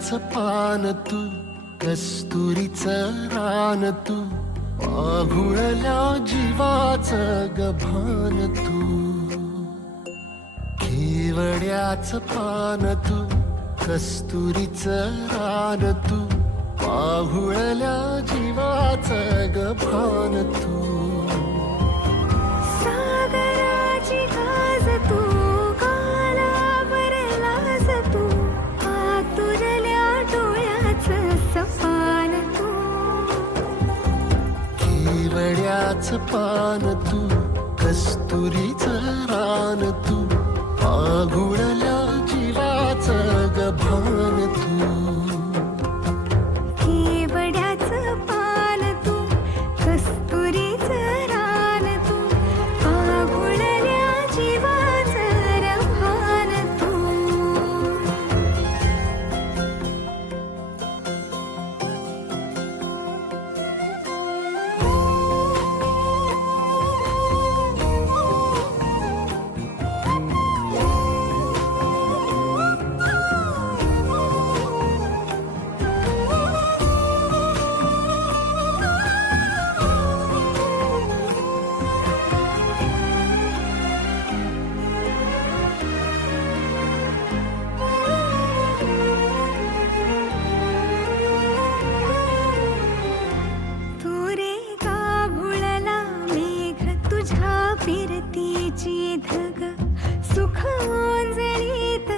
केवड्याचं पान तू, कस्तुरीचं रान तू, पाघुळल्या जीवाचं गभान तू. केवड्याचं पान तू, कस्तुरीचं रान तू, पाहुळल्या जीवाचं गभान तू. सागराची गाज तू, कालावरलाज तू, आतुरल्या डोळ्याचं सपान तू. केवड्याचं पान तू, कस्तुरीचं रान तू, पाघुळल्या जीवाचं गभान तू. केवड्याचं पान तू, कस्तुरीचं रान तू, पागुळल्या जीवाचं रभान तू. फिरतीची धग सुख ओंजळीत